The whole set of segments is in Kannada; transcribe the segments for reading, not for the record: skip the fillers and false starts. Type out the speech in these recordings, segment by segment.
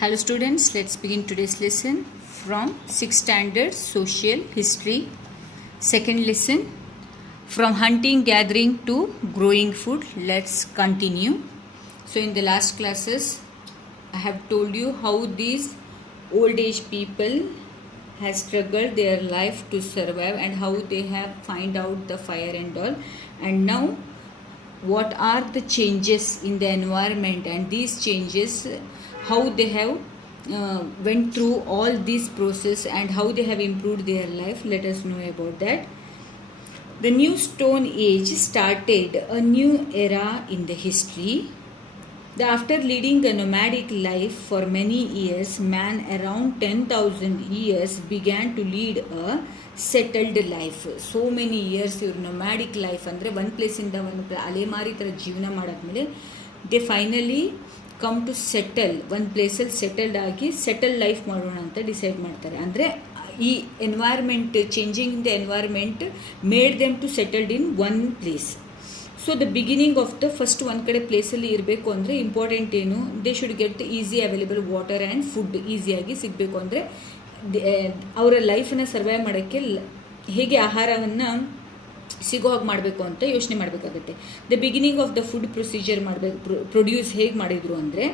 Hello students, let's begin today's lesson from 6th standard social history. Second lesson, from hunting gathering to growing food. Let's continue. So in the last classes I have told you how these old age people has struggled their life to survive and how they have find out the fire and all, and now what are the changes in the environment and these changes, how they have went through all this process and how they have improved their life. Let us know about that. The new stone age started a new era in the history. After leading a nomadic life for many years, man around 10,000 years began to lead a settled life. So many years ಇವ್ರು nomadic life ಅಂದರೆ ಒಂದು ಪ್ಲೇಸಿಂದ ಒಂದು ಅಲೆಮಾರಿ ಥರ ಜೀವನ ಮಾಡಾದ್ಮೇಲೆ they finally come to settle, ಒಂದು ಪ್ಲೇಸಲ್ಲಿ ಸೆಟಲ್ಡ್ ಆಗಿ ಸೆಟಲ್ಡ್ ಲೈಫ್ ಮಾಡೋಣ ಅಂತ ಡಿಸೈಡ್ ಮಾಡ್ತಾರೆ. ಅಂದರೆ ಈ environment changing in the environment made them to settled in one place. So the beginning of the first ಒಂದು ಕಡೆ ಪ್ಲೇಸಲ್ಲಿ ಇರಬೇಕು ಅಂದರೆ ಇಂಪಾರ್ಟೆಂಟ್ ಏನು, they should get easy available water and food ಈಸಿಯಾಗಿ ಸಿಗಬೇಕು. ಅಂದರೆ ಅವರ ಲೈಫನ್ನು ಸರ್ವೈವ್ ಮಾಡೋಕ್ಕೆ ಹೇಗೆ ಆಹಾರವನ್ನು ಸಿಗೋ ಹಾಗೆ ಮಾಡಬೇಕು ಅಂತ ಯೋಚನೆ ಮಾಡಬೇಕಾಗುತ್ತೆ. The beginning of the food procedure produce ಹೇಗೆ ಮಾಡಿದರು ಅಂದರೆ,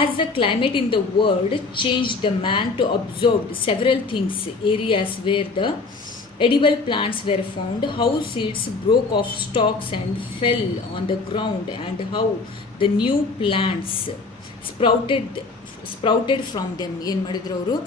as the climate in the world change the man to observe several things areas where the edible plants were found, how seeds broke off stalks and fell on the ground, and how the new plants sprouted from them. ಏನು ಮಾಡಿದ್ರು ಅವರು,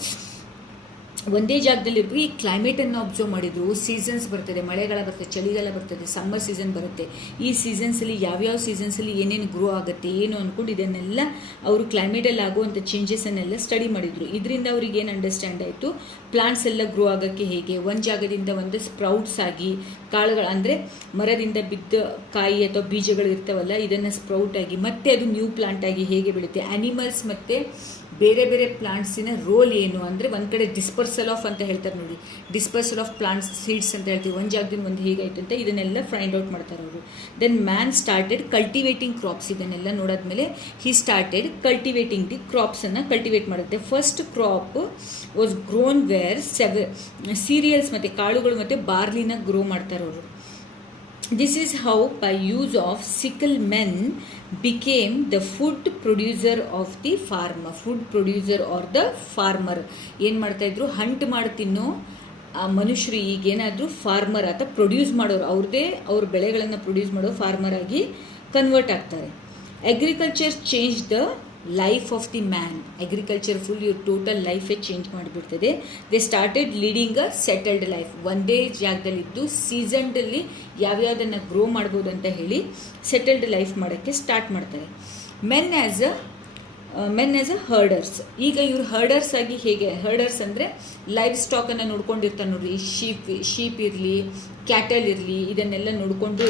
ಒಂದೇ ಜಾಗದಲ್ಲಿ ಇರ್ಬೇಕು. ಈ ಕ್ಲೈಮೇಟನ್ನು ಅಬ್ಸರ್ವ್ ಮಾಡಿದ್ರು. ಸೀಸನ್ಸ್ ಬರ್ತದೆ, ಮಳೆಗಾಲ ಬರ್ತದೆ, ಚಳಿಗಾಲ ಬರ್ತದೆ, ಸಮ್ಮರ್ ಸೀಸನ್ ಬರುತ್ತೆ. ಈ ಸೀಸನ್ಸಲ್ಲಿ ಯಾವ್ಯಾವ ಸೀಸನ್ಸಲ್ಲಿ ಏನೇನು ಗ್ರೋ ಆಗುತ್ತೆ ಏನು ಅಂದ್ಕೊಂಡು ಇದನ್ನೆಲ್ಲ ಅವರು ಕ್ಲೈಮೇಟಲ್ಲಿ ಆಗುವಂಥ ಚೇಂಜಸನ್ನೆಲ್ಲ ಸ್ಟಡಿ ಮಾಡಿದರು. ಇದರಿಂದ ಅವ್ರಿಗೆ ಏನು ಅಂಡರ್ಸ್ಟ್ಯಾಂಡ್ ಆಯಿತು, ಪ್ಲಾಂಟ್ಸ್ ಎಲ್ಲ ಗ್ರೋ ಆಗೋಕ್ಕೆ ಹೇಗೆ, ಒಂದು ಜಾಗದಿಂದ ಒಂದು ಸ್ಪ್ರೌಟ್ಸ್ ಆಗಿ ಕಾಳುಗಳು ಅಂದರೆ ಮರದಿಂದ ಬಿದ್ದ ಕಾಯಿ ಅಥವಾ ಬೀಜಗಳು ಇರ್ತಾವಲ್ಲ, ಇದನ್ನು ಸ್ಪ್ರೌಟ್ ಆಗಿ ಮತ್ತೆ ಅದು ನ್ಯೂ ಪ್ಲಾಂಟ್ ಆಗಿ ಹೇಗೆ ಬೆಳುತ್ತೆ. ಆ್ಯನಿಮಲ್ಸ್ ಮತ್ತು ಬೇರೆ ಬೇರೆ ಪ್ಲಾಂಟ್ಸಿನ ರೋಲ್ ಏನು ಅಂದರೆ, ಒಂದು ಕಡೆ ಡಿಸ್ಪರ್ಸಲ್ ಆಫ್ ಅಂತ ಹೇಳ್ತಾರೆ ನೋಡಿ, ಡಿಸ್ಪರ್ಸಲ್ ಆಫ್ ಪ್ಲಾಂಟ್ಸ್ ಸೀಡ್ಸ್ ಅಂತ ಹೇಳ್ತೀವಿ, ಒಂದು ಜಾಗದಿಂದ ಒಂದು ಹೇಗಾಯ್ತು ಅಂತ ಇದನ್ನೆಲ್ಲ ಫೈಂಡ್ ಔಟ್ ಮಾಡ್ತಾರೆ ಅವರು. Then man started cultivating crops. ಇದನ್ನೆಲ್ಲ ನೋಡಾದ್ಮೇಲೆ ಹಿ ಸ್ಟಾರ್ಟೆಡ್ ಕಲ್ಟಿವೇಟಿಂಗ್ ದಿ ಕ್ರಾಪ್ಸನ್ನು ಕಲ್ಟಿವೇಟ್ ಮಾಡುತ್ತೆ. First crop was grown were cereals ಮತ್ತು ಕಾಳುಗಳು ಮತ್ತು ಬಾರ್ಲಿನ ಗ್ರೋ ಮಾಡ್ತಾರೆ ಅವರು. This is how by use of sickle men became the food producer of the farmer. Food producer or the farmer. ಏನು ಮಾಡ್ತಾಯಿದ್ರು, ಹಂಟ್ ಮಾಡಿ ತಿನ್ನೋ ಮನುಷ್ಯರು ಈಗೇನಾದರೂ ಫಾರ್ಮರ್ ಅಥವಾ ಪ್ರೊಡ್ಯೂಸ್ ಮಾಡೋರು, ಅವ್ರ ಬೆಳೆಗಳನ್ನು ಪ್ರೊಡ್ಯೂಸ್ ಮಾಡೋ ಫಾರ್ಮರ್ ಆಗಿ ಕನ್ವರ್ಟ್ ಆಗ್ತಾರೆ. Agriculture change the life of the man. Agriculture full ಇವ್ರ ಟೋಟಲ್ ಲೈಫೇ ಚೇಂಜ್ ಮಾಡಿಬಿಡ್ತದೆ. They started leading a settled life. ಒಂದೇ ಜಾಗದಲ್ಲಿದ್ದು ಸೀಸನ್ಡಲ್ಲಿ ಯಾವ್ಯಾವುದನ್ನು ಗ್ರೋ ಮಾಡ್ಬೋದು ಅಂತ ಹೇಳಿ ಸೆಟಲ್ಡ್ ಲೈಫ್ ಮಾಡೋಕ್ಕೆ ಸ್ಟಾರ್ಟ್ ಮಾಡ್ತಾರೆ. Men as a herders. ಈಗ ಇವ್ರು ಹರ್ಡರ್ಸ್ ಆಗಿ ಹೇಗೆ, ಹರ್ಡರ್ಸ್ ಅಂದರೆ ಲೈಫ್ ಸ್ಟಾಕನ್ನು ನೋಡ್ಕೊಂಡಿರ್ತಾರೆ ನೋಡ್ರಿ, ಶೀಪ್ ಇರಲಿ, ಕ್ಯಾಟಲ್ ಇರಲಿ, ಇದನ್ನೆಲ್ಲ ನೋಡಿಕೊಂಡು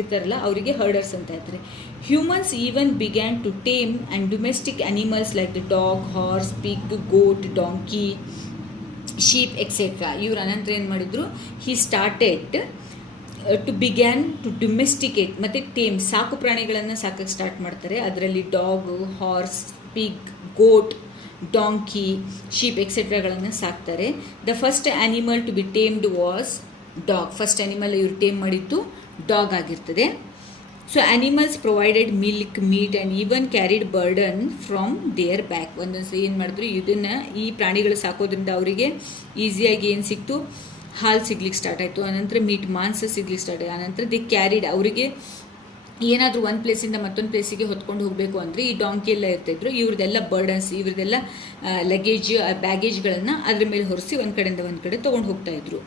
ಇರ್ತಾರಲ್ಲ ಅವರಿಗೆ ಹರ್ಡರ್ಸ್ ಅಂತ ಹೇಳ್ತಾರೆ. Humans even began to tame and domestic animals like the dog, horse, pig, goat, donkey, sheep etcetera. ಇವ್ರು ಅನಂತರ ಏನು ಮಾಡಿದ್ರು, he started to began to domesticate ಮತ್ತು ಟೇಮ್, ಸಾಕು ಪ್ರಾಣಿಗಳನ್ನು ಸಾಕಕ್ಕೆ ಸ್ಟಾರ್ಟ್ ಮಾಡ್ತಾರೆ. ಅದರಲ್ಲಿ dog, horse, pig, goat, donkey, sheep ಎಕ್ಸೆಟ್ರಾಗಳನ್ನು ಸಾಕ್ತಾರೆ. The first animal to be tamed was dog. First animal ಇವರು ಟೇಮ್ ಮಾಡಿದ್ದು ಡಾಗ್ ಆಗಿರ್ತದೆ. So animals provided milk, meat and even carried burden from there back. ಒಂದೊಂದು ಏನು ಮಾಡಿದ್ರು, ಇದನ್ನು ಈ ಪ್ರಾಣಿಗಳು ಸಾಕೋದ್ರಿಂದ ಅವರಿಗೆ ಈಸಿಯಾಗಿ ಏನು ಸಿಕ್ತು, ಹಾಲು ಸಿಗ್ಲಿಕ್ಕೆ ಸ್ಟಾರ್ಟ್ ಆಯಿತು. ಆನಂತರ ಮೀಟ್, ಮಾಂಸ ಸಿಗ್ಲಿಕ್ಕೆ ಸ್ಟಾರ್ಟ್ ಆಯಿತು. ಆನಂತರ ದಿ ಕ್ಯಾರಿಡ್, ಅವರಿಗೆ ಏನಾದರೂ ಒಂದು ಪ್ಲೇಸಿಂದ ಮತ್ತೊಂದು ಪ್ಲೇಸಿಗೆ ಹೊತ್ಕೊಂಡು ಹೋಗಬೇಕು ಅಂದರೆ ಈ ಡಾಂಕಿ ಎಲ್ಲ ಇರ್ತಾಯಿದ್ರು. ಇವ್ರದ್ದೆಲ್ಲ ಬರ್ಡನ್ಸ್, ಇವ್ರದ್ದೆಲ್ಲ ಲಗೇಜ್, ಬ್ಯಾಗೇಜ್ಗಳನ್ನು ಅದ್ರ ಮೇಲೆ ಹೊರಿಸಿ ಒಂದು ಕಡೆಯಿಂದ ಒಂದು ಕಡೆ ತೊಗೊಂಡು ಹೋಗ್ತಾಯಿದ್ರು.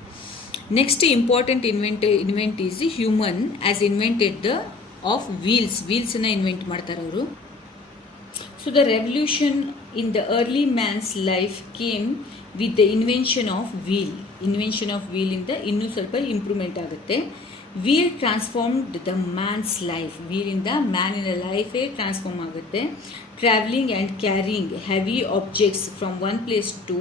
Next important invent is human as invented of ವೀಲ್ಸನ್ನು ಇನ್ವೆಂಟ್ ಮಾಡ್ತಾರೆ ಅವರು. So the revolution in the early man's life came with the invention of ವೀಲಿಂದ ಇನ್ನೂ ಸ್ವಲ್ಪ ಇಂಪ್ರೂವ್ಮೆಂಟ್ ಆಗುತ್ತೆ. Wheel transformed the man's life. ವೀಲಿಂದ ಮ್ಯಾನಿನ ಲೈಫೇ ಟ್ರಾನ್ಸ್ಫಾರ್ಮ್ ಆಗುತ್ತೆ. Travelling and carrying heavy objects from one place to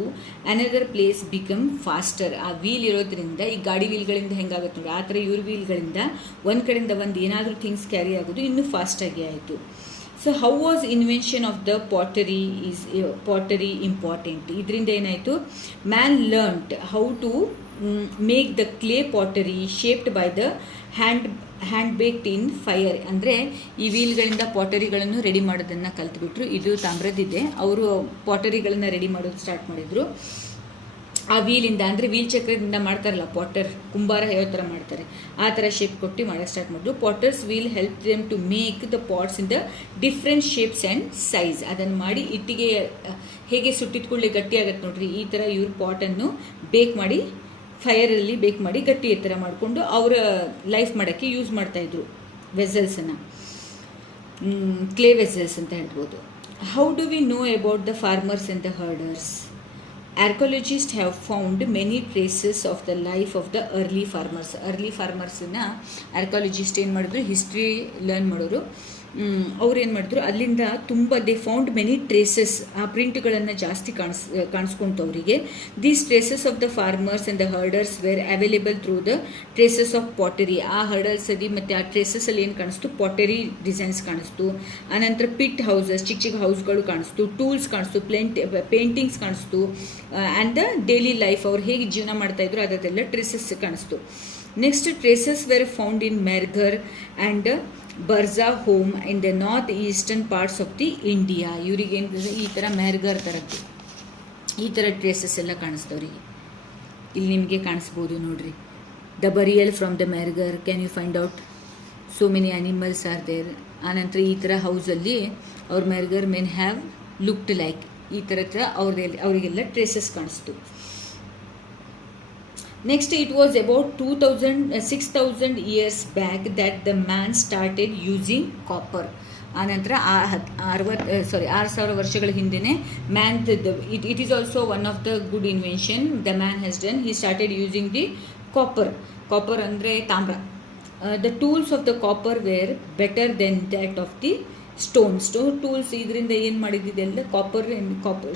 another place become faster. ಆ ವೀಲ್ ಇರೋದ್ರಿಂದ, ಈ ಗಾಡಿ ವೀಲ್ಗಳಿಂದ ಹೆಂಗಾಗುತ್ತೆ ನೋಡಿ, ಆ ಥರ ಇವ್ರ ವೀಲ್ಗಳಿಂದ ಒಂದು ಕಡೆಯಿಂದ ಒಂದು ಏನಾದರೂ ಥಿಂಗ್ಸ್ ಕ್ಯಾರಿ ಆಗೋದು ಇನ್ನೂ ಫಾಸ್ಟಾಗಿ ಆಯಿತು. So how was invention of the pottery important? ಇದರಿಂದ ಏನಾಯಿತು, man learned how to make the clay pottery shaped by the hand baked in fire. ಅಂದರೆ ಈ ವೀಲ್ಗಳಿಂದ ಪಾಟರಿಗಳನ್ನು ರೆಡಿ ಮಾಡೋದನ್ನು ಕಲ್ತ್ಬಿಟ್ರು. ಇದು ತಾಮ್ರದಿದೆ. ಅವರು ಪಾಟರಿಗಳನ್ನು ರೆಡಿ ಮಾಡೋದು ಸ್ಟಾರ್ಟ್ ಮಾಡಿದರು. ಆ ವೀಲಿಂದ, ಅಂದರೆ ವೀಲ್ ಚಕ್ರದಿಂದ ಮಾಡ್ತಾರಲ್ಲ ಪಾಟರ್, ಕುಂಬಾರ ಯಾವ ಥರ ಮಾಡ್ತಾರೆ ಆ ಥರ ಶೇಪ್ ಕೊಟ್ಟು ಮಾಡೋಕ್ಕೆ ಸ್ಟಾರ್ಟ್ ಮಾಡಿದ್ರು. Potter's wheel help them to make the pots in the different shapes and size. ಅದನ್ನು ಮಾಡಿ ಇಟ್ಟಿಗೆ ಹೇಗೆ ಸುಟ್ಟಿದ್ಕೊಳ್ಳಿ ಗಟ್ಟಿ ಆಗುತ್ತೆ ನೋಡ್ರಿ, ಈ ಥರ ಇವ್ರ ಪಾಟನ್ನು ಬೇಕ್ ಮಾಡಿ, ಫೈರಲ್ಲಿ ಬೇಕ್ ಮಾಡಿ ಗಟ್ಟಿ ಈ ಥರ ಮಾಡಿಕೊಂಡು ಅವರ ಲೈಫ್ ಮಾಡೋಕ್ಕೆ ಯೂಸ್ ಮಾಡ್ತಾಯಿದ್ರು ವೆಸಲ್ಸನ್ನು, ಕ್ಲೇ ವೆಸಲ್ಸ್ ಅಂತ ಹೇಳ್ಬೋದು. How do we know about the farmers and the herders? Archaeologists have found many traces of the life of the early farmers. Early ಫಾರ್ಮರ್ಸನ್ನ ಆರ್ಕಿಯಾಲಜಿಸ್ಟ್ ಏನು ಮಾಡಿದ್ರು, ಹಿಸ್ಟ್ರಿ ಲರ್ನ್ ಮಾಡೋರು. ಅವ್ರು ಏನು ಮಾಡಿದ್ರು, ಅಲ್ಲಿಂದ ತುಂಬ ದೇ ಫೌಂಡ್ ಮೆನಿ ಟ್ರೇಸಸ್, ಆ ಪ್ರಿಂಟ್ಗಳನ್ನು ಜಾಸ್ತಿ ಕಾಣಿಸ್ಕೊಂತು ಅವರಿಗೆ. These traces of the farmers and the herders were available through the traces of pottery. ಆ ಹರ್ಡರ್ಸ್ ಅಲ್ಲಿ ಮತ್ತು ಆ ಟ್ರೇಸಸಲ್ಲಿ ಏನು ಕಾಣಿಸ್ತು, ಪಾಟರಿ ಡಿಸೈನ್ಸ್ ಕಾಣಿಸ್ತು. ಆನಂತರ ಪಿಟ್ ಹೌಸಸ್, ಚಿಕ್ಕ ಚಿಕ್ಕ ಹೌಸ್ಗಳು ಕಾಣಿಸ್ತು, ಟೂಲ್ಸ್ ಕಾಣಿಸ್ತು, ಪೇಂಟಿಂಗ್ಸ್ ಕಾಣಿಸ್ತು, ಆ್ಯಂಡ್ ದ ಡೈಲಿ ಲೈಫ್ ಅವ್ರು ಹೇಗೆ ಜೀವನ ಮಾಡ್ತಾಯಿದ್ರು ಅದರದೆಲ್ಲ ಟ್ರೇಸಸ್ ಕಾಣಿಸ್ತು. Next traces were found in Mehrgarh and Burzahom in the north eastern parts of the India. ಇವ್ರಿಗೆ ಏನು, ಈ ಥರ ಮೆರ್ಘರ್ ಥರದ್ದು ಈ ಥರ ಟ್ರೇಸಸ್ ಎಲ್ಲ ಕಾಣಿಸ್ತವ್ರಿಗೆ. ಇಲ್ಲಿ ನಿಮಗೆ ಕಾಣಿಸ್ಬೋದು ನೋಡ್ರಿ, the burial from the Mehrgarh, can you find out so many animals are there. ಆನಂತರ ಈ ಥರ ಹೌಸಲ್ಲಿ ಅವ್ರ Mehrgarh men have looked like, ಈ ಥರ ಅವರಿಗೆಲ್ಲ ಟ್ರೇಸಸ್ ಕಾಣಿಸ್ತು. Next, it was about 6,000 years back that the man started using copper. ಆನಂತರ 6,000 ವರ್ಷಗಳ ಹಿಂದೆಯೇ man, it is also one of the good invention the man has done. He started using the copper ಅಂದರೆ ತಾಮ್ರ. The tools of the copper were better than that of the stone tools. ಇದರಿಂದ ಏನು ಮಾಡಿದ್ದಿದೆಲ್ಲ ಕಾಪರ್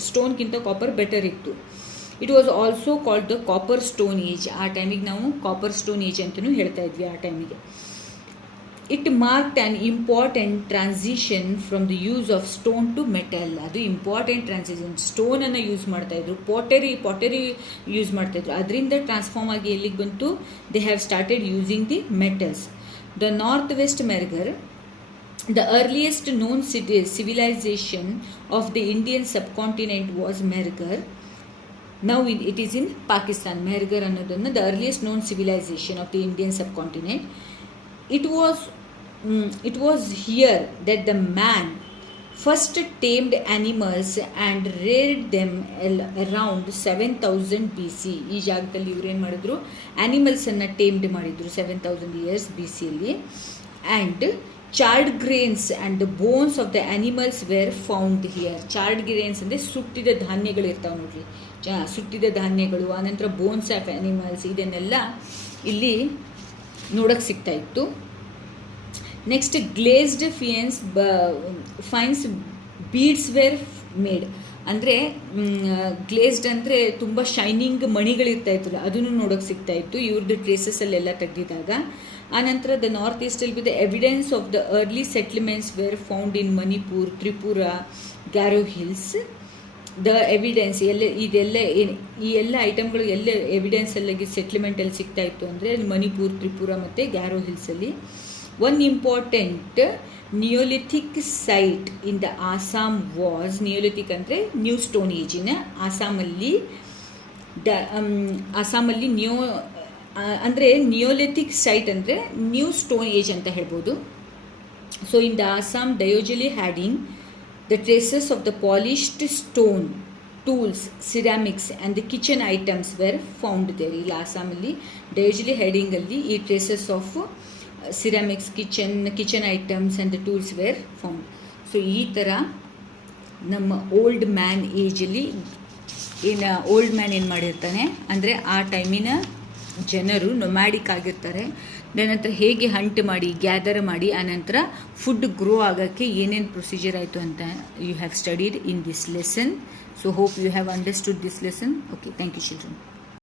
ಸ್ಟೋನ್ಗಿಂತ ಕಾಪರ್ ಬೆಟರ್ ಇತ್ತು. It was also called the copper stone age. ಆ ಟೈಮಿಗೆ ನಾವು ಕಾಪರ್ ಸ್ಟೋನ್ ಏಜ್ ಅಂತಲೂ ಹೇಳ್ತಾ ಇದ್ವಿ ಆ ಟೈಮಿಗೆ. It marked an important transition from the use of stone to metal. ಅದು ಇಂಪಾರ್ಟೆಂಟ್ ಟ್ರಾನ್ಸಿಷನ್. ಸ್ಟೋನನ್ನು ಯೂಸ್ ಮಾಡ್ತಾಯಿದ್ರು, ಪಾಟರಿ ಯೂಸ್ ಮಾಡ್ತಾಯಿದ್ರು. ಅದರಿಂದ ಟ್ರಾನ್ಸ್ಫಾರ್ಮ್ ಆಗಿ ಎಲ್ಲಿಗೆ ಬಂತು, they have started using the metals. The north west Mehrgarh, the earliest known civilization of the Indian subcontinent was Mehrgarh. Now it is in Pakistan. Mehrgarh ಅನ್ನೋದನ್ನು the earliest known civilization of the Indian subcontinent. It was here that the man first tamed animals and reared them around 7000 BC. ಈ ಜಾಗದಲ್ಲಿ ಇವ್ರು ಏನು ಮಾಡಿದ್ರು, ಆ್ಯನಿಮಲ್ಸನ್ನು ಟೇಮ್ಡ್ ಮಾಡಿದ್ರು 7000 years BCಯಲ್ಲಿ. And charred grains and the bones of the animals were found here. Charred grains ಅಂದರೆ ಸುಟ್ಟಿದ ಧಾನ್ಯಗಳು ಇರ್ತಾವೆ ನೋಡ್ರಿ, ಸುಟ್ಟಿದ ಧಾನ್ಯಗಳು. ಆನಂತರ ಬೋನ್ಸ್ ಆಫ್ ಆ್ಯನಿಮಲ್ಸ್, ಇದನ್ನೆಲ್ಲ ಇಲ್ಲಿ ನೋಡೋಕ್ಕೆ ಸಿಗ್ತಾ ಇತ್ತು. Next glazed faience beads were made. ಅಂದರೆ ಗ್ಲೇಸ್ಡ್ ಅಂದರೆ ತುಂಬ ಶೈನಿಂಗ್ ಮಣಿಗಳಿರ್ತಾ ಇತ್ತು, ಅದನ್ನು ನೋಡೋಕ್ಕೆ ಸಿಗ್ತಾ ಇತ್ತು ಇವ್ರದ್ದು ಟ್ರೇಸಸ್ಸಲ್ಲೆಲ್ಲ ತೆಗೆದಿದಾಗ. ಆನಂತರ ದ ನಾರ್ತ್ ಈಸ್ಟಲ್ಲಿ be the evidence of the early settlements were found in Manipur, Tripura, Garo Hills. The evidence ಈ ಎಲ್ಲ ಐಟಮ್ಗಳು ಎವಿಡೆನ್ಸ್ ಎಲ್ಲ ಸೆಟ್ಲ್ಮೆಂಟಲ್ಲಿ ಸಿಗ್ತಾ ಇತ್ತು ಅಂದರೆ ಮಣಿಪುರ್, ತ್ರಿಪುರ ಮತ್ತು ಗ್ಯಾರೋ ಹಿಲ್ಸಲ್ಲಿ. One important neolithic site in the Assam was, neolithic ಅಂದರೆ ನ್ಯೂ ಸ್ಟೋನ್ ಏಜಿನ ಆಸಾಮಲ್ಲಿ ಅಂದರೆ ನಿಯೋಲಿಥಿಕ್ ಸೈಟ್ ಅಂದರೆ ನ್ಯೂ ಸ್ಟೋನ್ ಏಜ್ ಅಂತ ಹೇಳ್ಬೋದು. So in the Assam Daojali Hading the traces of the polished stone tools, ceramics and the kitchen items were found there. ಇಲ್ಲಿ ಆಸಾಮಲ್ಲಿ ಡಯೋಜಲಿ ಹ್ಯಾಡಿಂಗಲ್ಲಿ ಈ traces of ceramics, kitchen items and the tools were found. So ಈ ಥರ ನಮ್ಮ ಓಲ್ಡ್ ಮ್ಯಾನ್ ಏಜಲ್ಲಿ ಓಲ್ಡ್ ಮ್ಯಾನ್ ಏನು ಮಾಡಿರ್ತಾನೆ ಅಂದರೆ ಆ ಟೈಮಿನ ಜನರು ನೊಮ್ಯಾಡಿಕ್ ಆಗಿರ್ತಾರೆ. ನಂತರ ಹೇಗೆ ಹಂಟ್ ಮಾಡಿ ಗ್ಯಾದರ್ ಮಾಡಿ ಆನಂತರ ಫುಡ್ ಗ್ರೋ ಆಗೋಕ್ಕೆ ಏನೇನು ಪ್ರೊಸೀಜರ್ ಆಯಿತು ಅಂತ you have studied in this lesson. So hope you have understood this lesson. Okay, thank you children.